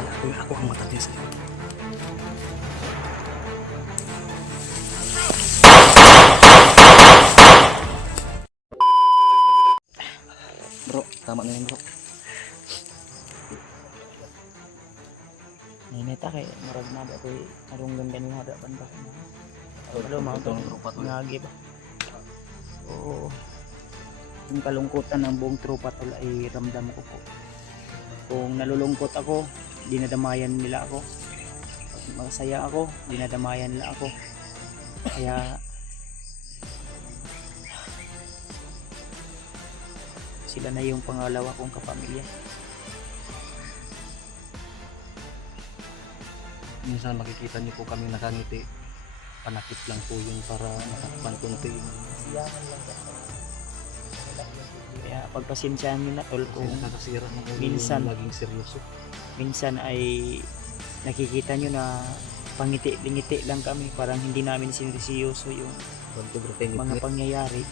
akala ko ako ang matatigas sa'yo. Bro, tama na yun bro. Ninita kay murag na ba koy arunggan ganun hada banda na. Ano mga Ito ang tropa tol. ngagi ba? Oo. Yung kalungkutan ng buong tropa tol ay ramdam ko po. Kung nalulungkot ako, dinadamayan nila ako. Pag masaya ako, dinadamayan nila ako. Kaya sila na yung pangalawa kong kapamilya. Minsan makikita niyo po kami nakangiti. Panakit lang po yun para nakakpan konti. Siyaman lang sa kaya pagpasensyahan nyo na tol Kung kung nakakasira ng ulo minsan- yung laging seryoso. minsan ay nakikita nyo na pangiti-lingiti lang kami, parang hindi namin sineryoso yung mga pangyayari.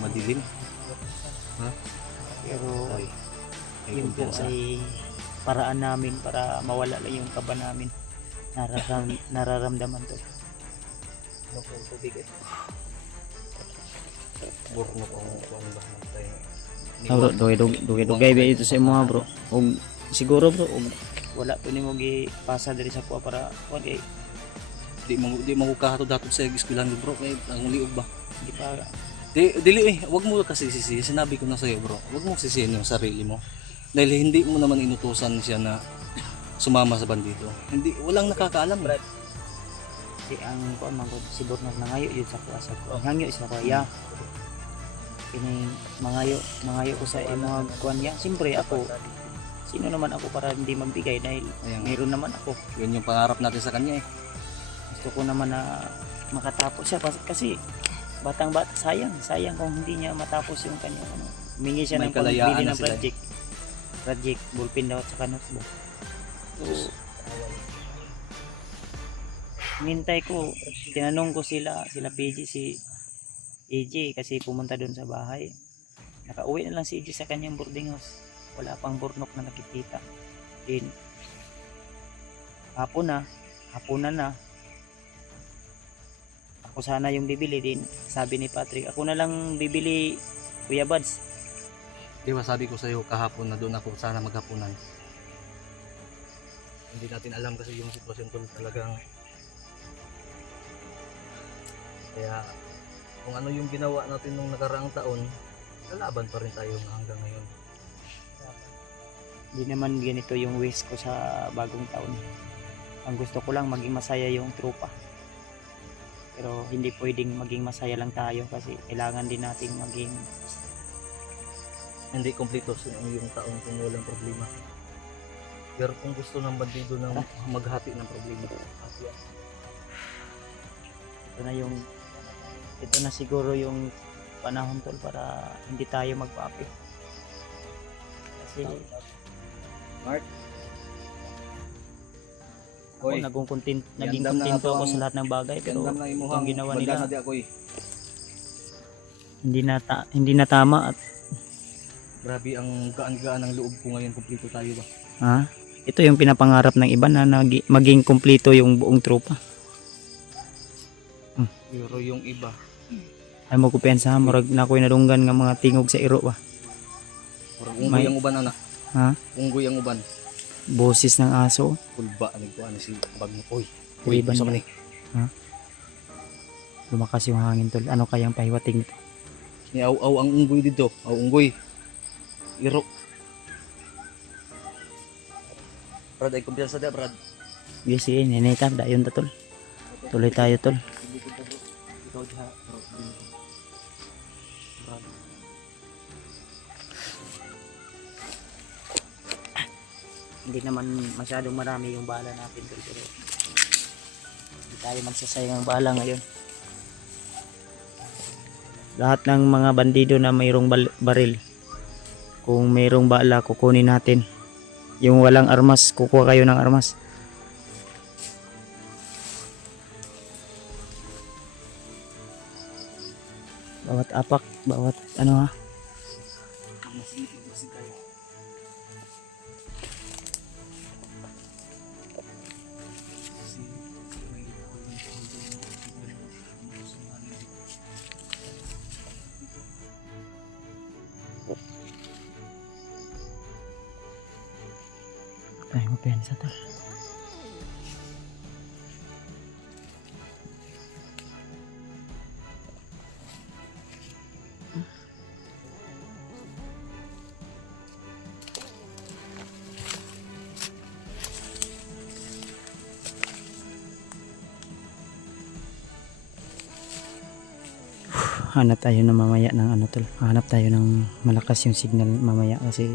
Madilim. Ha? Pero Ay, yun po ay paraan namin para mawala lang yung kaba namin. Nararamdaman to. Ano po ang tubig eh? burno kung bakit tayo. Bro, dugay ba ito sa imo bro? Og siguro bro, og Wala po ni mo gipasa diri sa kuha para okay, Di mo kahato datot sa eskwelahan bro kay ang liog ba. di pa Dili wag mo kasi sisi. Sinabi ko na sa iyo bro. Wag mo sisihin yung sarili mo. Dahil hindi mo naman inutusan siya na sumama sa bandido. Walang nakakaalam. di ang kuha man ko si Bornok nangayo yun sa kuha sa kuha. Hangyo sa kuya. Kini mangayo ko sa mga kuan niya. Siyempre ako, sino naman ako para hindi magbigay dahil Ayan. meron naman ako. Yun yung pangarap natin sa kanya eh. Gusto ko naman na makatapos siya kasi batang-bata, sayang kung hindi niya matapos yung kanya ano. Humingi siya May ng kalayaan pambili na ng sila eh. project, ballpen daw at saka notebook. So, nintay ko, tinanong ko sila PG, si AJ kasi pumunta doon sa bahay. Nakauwi na lang si AJ sa kanyang boarding house. Wala pang Bornok na nakikita. Then, hapunan na. Ako sana yung bibili din. Sabi ni Patrick, ako na lang bibili, Kuya Buds. Di ba sabi ko sa iyo kahapon na doon ako sana maghapunan. Hindi natin alam kasi yung sitwasyon ko talagang kaya kung ano yung ginawa natin nung nakaraang taon, lalaban pa rin tayo hanggang ngayon. Hindi naman ganito yung wish ko sa bagong taon. Ang gusto ko lang maging masaya yung tropa. Pero hindi pwedeng maging masaya lang tayo kasi kailangan din nating maging Hindi kompleto yung taon kung walang problema. Pero kung gusto ng bandido na maghati ng problema, ito na siguro yung panahon tol para hindi tayo magpaapi. Kasi Mark? ako Hoy, naging gandam na kontento ako ako ang- sa lahat ng bagay pero ganda na imuhang itong ginawa banda nila na di ako eh. hindi na tama at Grabe ang gaan-gaan ng loob ko ngayon, kompleto tayo ba? ito yung pinapangarap ng iba na maging kumpleto yung buong tropa. Pero yung iba, Ay mo kupensa murag na ako'y nadunggan nga mga tingog sa iro ba. parang unggoy May- ang uban ana. Ha? Unggoy ang uban. Boses ng aso. Kulba anig ko ano si Bagno. Uy, Uy, sa banda. mani. Lumakas yung hangin tol. Ano kayang pahiwating nito? Ni aw ang unggoy dito. Aw unggoy. Iro. Brad, ay kumpiyansa da, Brad. Yes, sige, ninita, dayon ta tol. Tuloy tayo tol. Ikaw diha, bro. Brad. Hindi naman masyadong marami yung bala natin tol, pero hindi tayo magsasayang ng bala ngayon. Lahat ng mga bandido na mayroong baril, kung mayroong bala kukunin natin. Yung walang armas, kukuha kayo ng armas. Bawat apak, bawat ano ha. kumpiyansa tol. Hanap tayo ng mamaya ng ano tol. Hanap tayo ng malakas yung signal mamaya kasi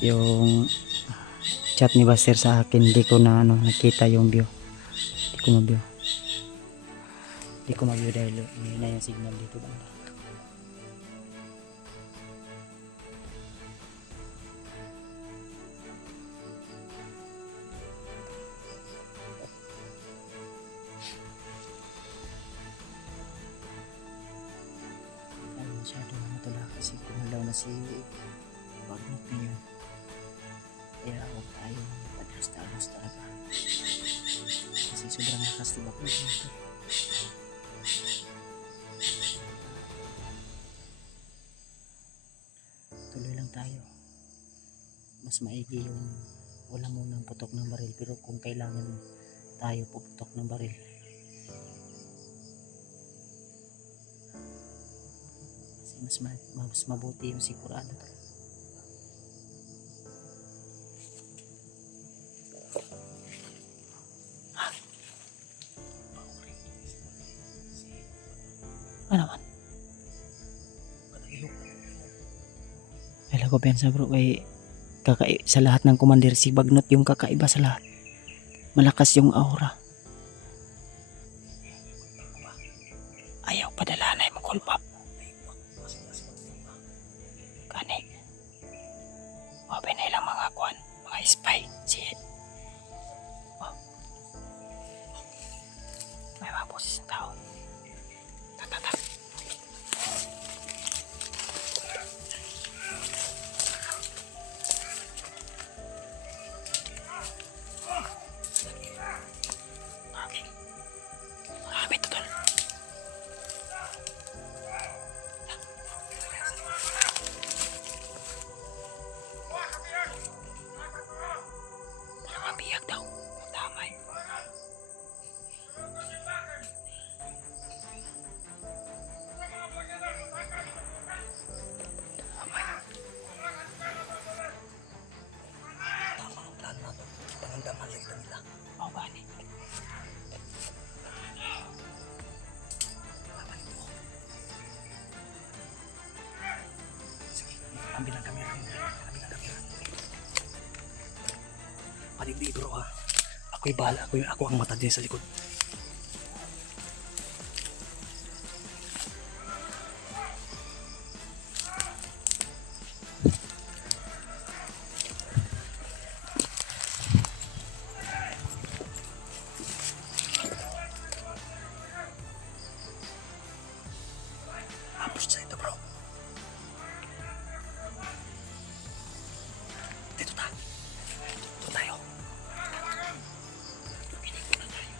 yung chat ni Buster sa akin hindi ko na ano nakita yung view. Hindi ko ma-view. Hindi ko ma-view dahil na yung signal dito banda. Ay, masyado matula kasi kumalaw na si Bagnot ngayon. Kaya huwag tayo padras-taras talaga. Kasi sobrang lakas ni Bagnot nito. Tuloy lang tayo. Mas maigi yung wala munang putok ng baril pero kung kailangan tayo puputok ng baril. Kasi mas mabuti yung sigurado to. Ano man? Kailan ko pensa bro kay sa lahat ng commander si Bagnot yung kakaiba sa lahat. Malakas yung aura. Ayaw padala na yung kulpa. Kani. Open na ilang mga kwan, mga spy. Siya. Oh. May mga boses ng tao. Tatata. Okay. Marami ito tol. Parang mabiyag daw. Damay. Tama ang plano natin. Pangandaman lang ito nila. Oh, bani. Sige, ambil ang kamera mo. Ambil ang kamera. Paligdi bro ha. Ako'y bahala. Ako ang mata din sa likod. Hapos sa ito bro. Dito tayo. Dito tayo. Pinig muna tayo.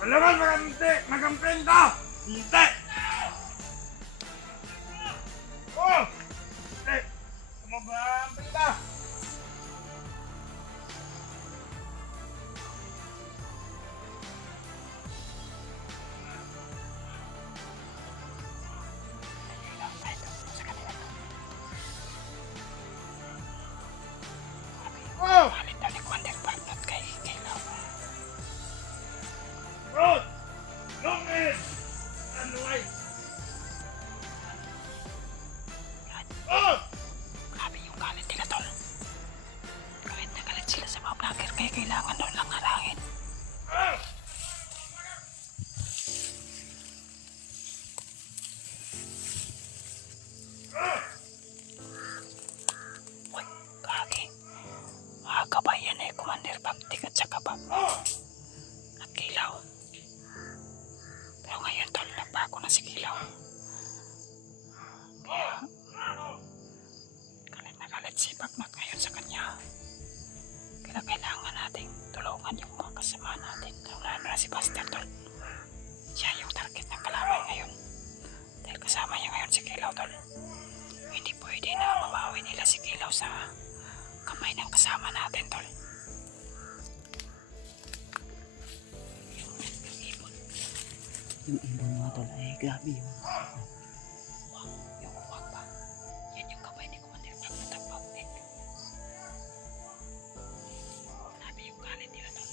Kailangan magampi ka! Hindi! Oh! Hindi! Magampi ka! Oh! Road! Long in! And right! Oh! Grabe yung galit nila, tol. Galit na galit sila sa mga vlogger, kaya kailangan doon lang harangin. Oh! Uy, kagi. Mga kabayan eh, Commander Baktik at saka at Kilaw. Pero ngayon, tol, nagbago na si Kilaw. Kaya, galit na galit si Baknot ngayon sa kanya. Kaya kailangan nating tulungan yung mga kasama natin. Lalo na si Buster, tol. Siya yung target ng kalamay ngayon. Dahil kasama niya ngayon si Kilaw, tol. Hindi pwede na mabawi nila si Kilaw sa kamay ng kasama natin, tol. Yung ibon mga tol ay grabe yung uwak pa. Yan yung kamay ni Commander Baknot ang Baktik. Grabe yung galit nila, tol.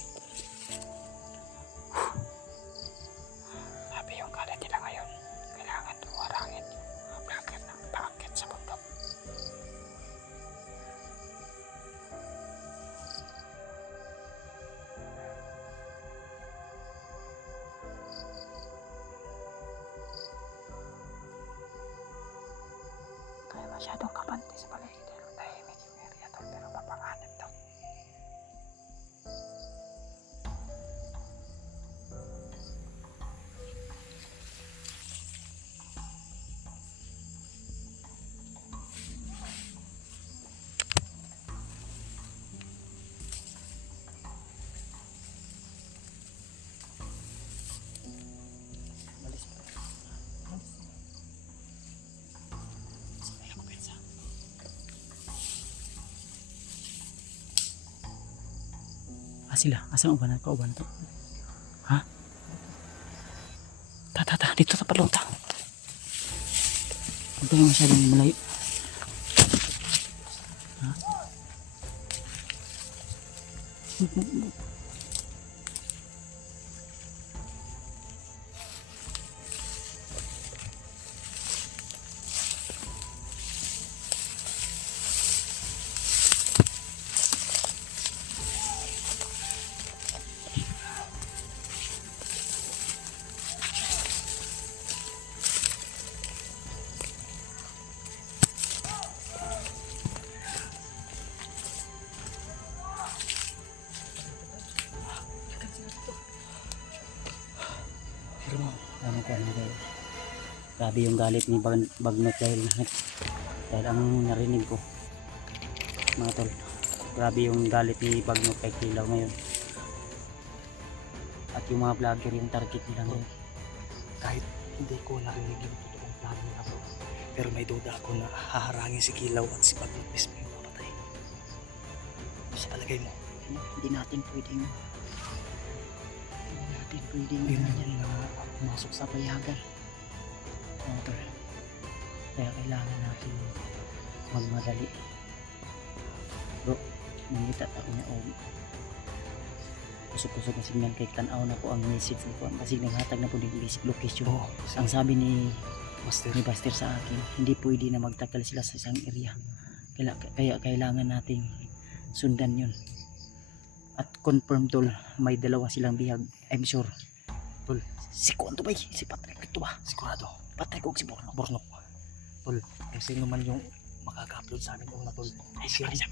Grabe yung galit nila ngayon. Kailangan tuwarangin yung mga vlogger ng paakit sa bundok. Kaya masyadong kabante sa paligid dahil tahimik yung area, tol, pero mapanganib daw. Sila, asa mo ba na kauban to? Ha? Ta, dito sa palong ta. Huwag tayo masyadong malayo. Ha? Grabe yung galit ni Baknot dahil ang narinig ko mga tol, grabe yung galit ni Baknot kay Kilaw ngayon at yung mga vlogger yung target nila ngayon. Kahit hindi ko narinig yung totoong plano nila bro, pero may duda ako na haharangin si Kilaw at si Baknot mismo yung mapatay. Sa palagay mo? Hindi natin pwedeng Yun yan na pumasok sa payagan. Tol. Kaya kailangan natin magmadali. Bro, nangita ako niya o kusog-kusog na signal kay tanaw na po ang message ko kasi naghatag na po yung basic location. Ang sabi ni Buster sa akin, hindi pwede na magtagal sila sa isang area. Kaya kailangan nating sundan yun. At confirm tol, may dalawa silang bihag. I'm sure Tol, Si Kuan to ba? Si Patrick ito ba? sigurado. Patrick o si Borno? Bornok. Tol, kung sino man yung makaka-upload sa amin una, tol. Ay, sige, sige.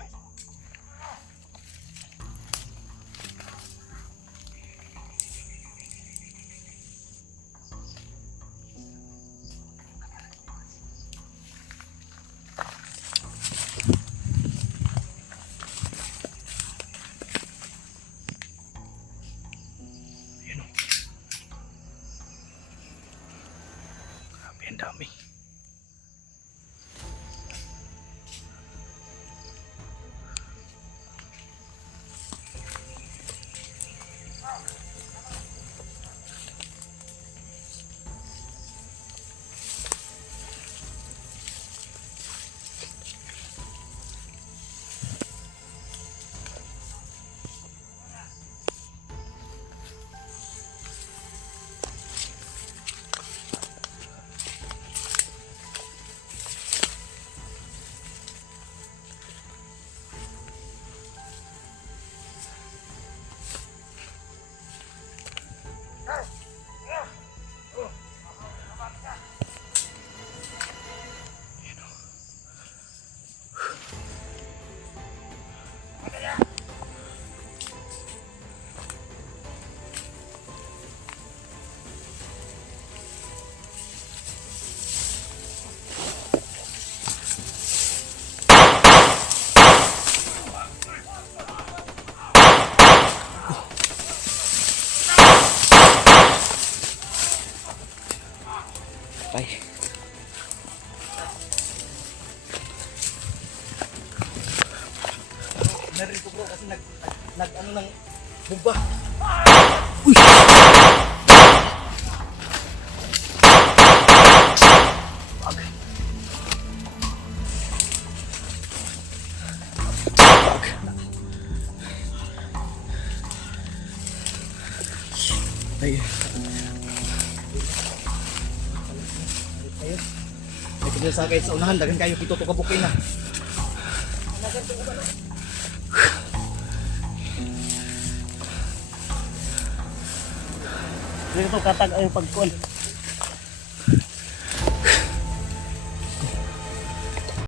Grabe, ang dami. Ay. Narinig ko bro kasi nag ano ng bumba. Ay. Ayun. May tigil sa akin sa unahan, dagan kayo kito to kabukin na. Dito katag ay pagkuan.